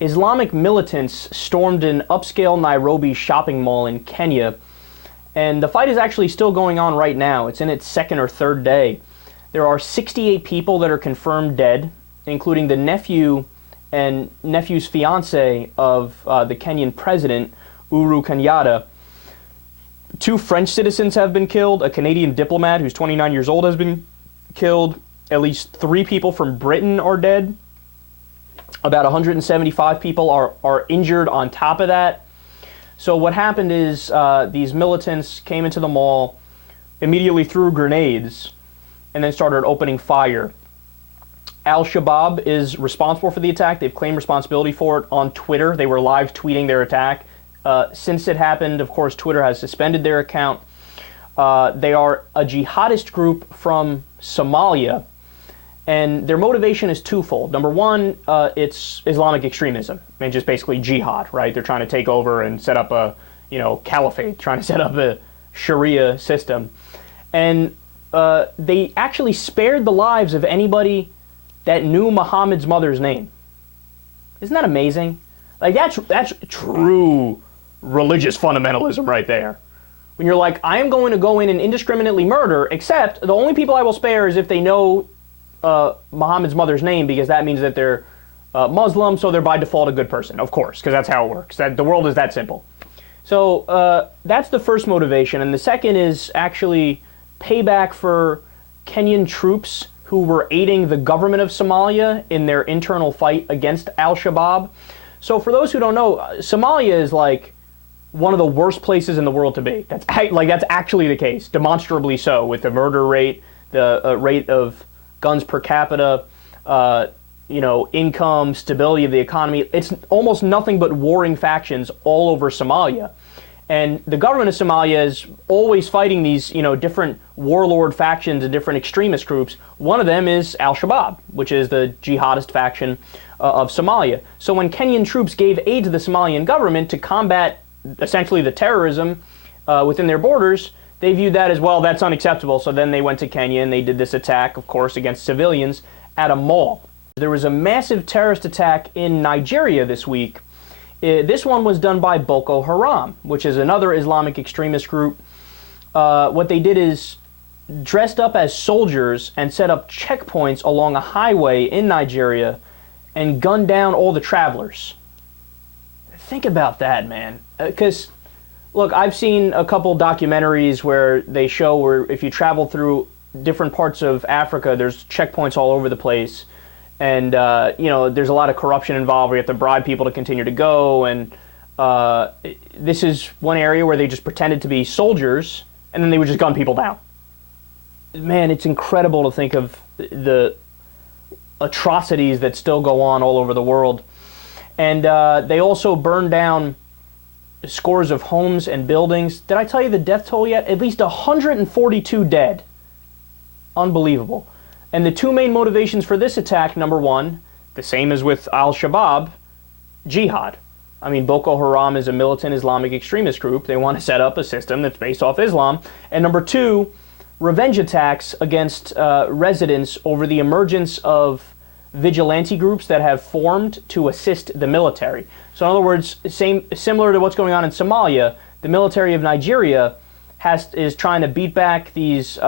Islamic militants stormed an upscale Nairobi shopping mall in Kenya, and the fight is actually still going on right now. It's in its second or third day. There are 68 people that are confirmed dead, including the nephew and nephew's fiance of the Kenyan president, Uhuru Kenyatta. 2 French citizens have been killed. A Canadian diplomat who's 29 years old has been killed. At least 3 people from Britain are dead. About 175 people are injured on top of that. So what happened is these militants came into the mall, immediately threw grenades, and then started opening fire. Al-Shabaab is responsible for the attack. They've claimed responsibility for it on Twitter. They were live tweeting their attack. Since it happened, of course, Twitter has suspended their account. They are a jihadist group from Somalia, and their motivation is twofold. Number one, it's Islamic extremism. I mean, just basically jihad, right? They're trying to take over and set up a, caliphate, trying to set up a Sharia system. And they actually spared the lives of anybody that knew Muhammad's mother's name. Isn't that amazing? Like, that's true religious fundamentalism right there. When you're like, I am going to go in and indiscriminately murder, except the only people I will spare is if they know Muhammad's mother's name, because that means that they're Muslim, so they're by default a good person, of course, because that's how it works. The world is that simple. So that's the first motivation, and the second is actually payback for Kenyan troops who were aiding the government of Somalia in their internal fight against Al-Shabaab. So for those who don't know, Somalia is like one of the worst places in the world to be. That's actually the case, demonstrably so, with the murder rate, the rate of guns per capita, income, stability of the economy. It's almost nothing but warring factions all over Somalia. And the government of Somalia is always fighting these, different warlord factions and different extremist groups. One of them is Al-Shabaab, which is the jihadist faction of Somalia. So when Kenyan troops gave aid to the Somalian government to combat essentially the terrorism within their borders, they viewed that as, well, that's unacceptable. So then they went to Kenya and they did this attack, of course, against civilians at a mall. There was a massive terrorist attack in Nigeria this week. This one was done by Boko Haram, which is another Islamic extremist group. What they did is dressed up as soldiers and set up checkpoints along a highway in Nigeria and gunned down all the travelers. Think about that, man. Because, look, I've seen a couple documentaries where they show where if you travel through different parts of Africa, there's checkpoints all over the place. And, there's a lot of corruption involved where you have to bribe people to continue to go. And this is one area where they just pretended to be soldiers, and then they would just gun people down. Man, it's incredible to think of the atrocities that still go on all over the world. And they also burned down scores of homes and buildings. Did I tell you the death toll yet? At least 142 dead. Unbelievable. And the 2 main motivations for this attack, number one, the same as with Al-Shabaab, jihad. I mean, Boko Haram is a militant Islamic extremist group. They want to set up a system that's based off Islam. And number 2, revenge attacks against residents over the emergence of vigilante groups that have formed to assist the military. So in other words, similar to what's going on in Somalia, the military of Nigeria is trying to beat back these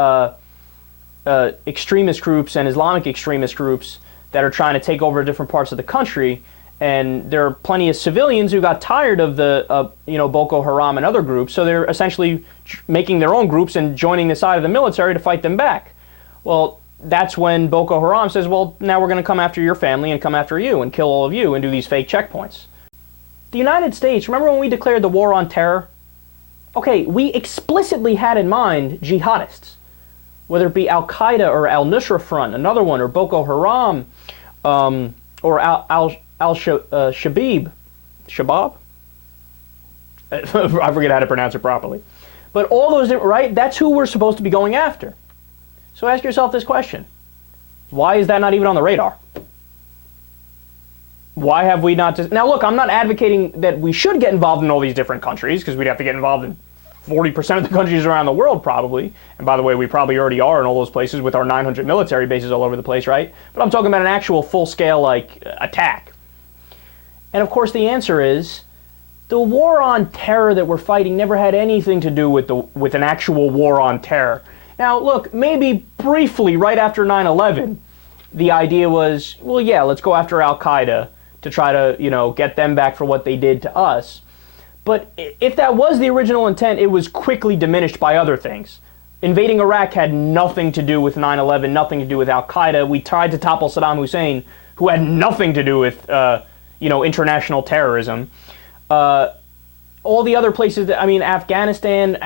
extremist groups and Islamic extremist groups that are trying to take over different parts of the country. And there are plenty of civilians who got tired of the Boko Haram and other groups, so they're essentially making their own groups and joining the side of the military to fight them back. Well, that's when Boko Haram says, well, now we're going to come after your family and come after you and kill all of you and do these fake checkpoints. The United States, remember when we declared the war on terror? Okay, we explicitly had in mind jihadists, whether it be Al-Qaeda or Al-Nusra Front, another one, or Boko Haram, or Al-Shabaab. Shabab? I forget how to pronounce it properly. But all those, right? That's who we're supposed to be going after. So ask yourself this question. Why is that not even on the radar? Why have we not... Now look, I'm not advocating that we should get involved in all these different countries, because we'd have to get involved in 40% of the countries around the world, probably. And by the way, we probably already are in all those places with our 900 military bases all over the place, right? But I'm talking about an actual full-scale, attack. And of course the answer is, the war on terror that we're fighting never had anything to do with an actual war on terror. Now look, maybe briefly right after 9/11, the idea was, well, yeah, let's go after Al-Qaeda to try to, get them back for what they did to us. But if that was the original intent, it was quickly diminished by other things. Invading Iraq had nothing to do with 9/11, nothing to do with Al-Qaeda. We tried to topple Saddam Hussein, who had nothing to do with, international terrorism. All the other places, Afghanistan,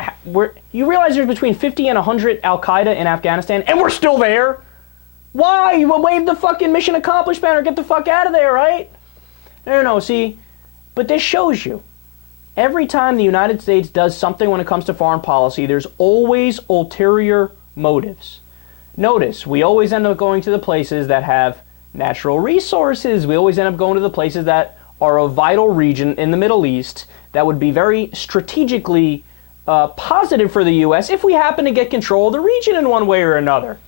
you realize there's between 50 and 100 Al-Qaeda in Afghanistan, and we're still there? Why? You wave the fucking mission accomplished banner, get the fuck out of there, right? No, see, but this shows you. Every time the United States does something when it comes to foreign policy, there's always ulterior motives. Notice, we always end up going to the places that have natural resources. We always end up going to the places that are a vital region in the Middle East that would be very strategically positive for the U.S. if we happen to get control of the region in one way or another.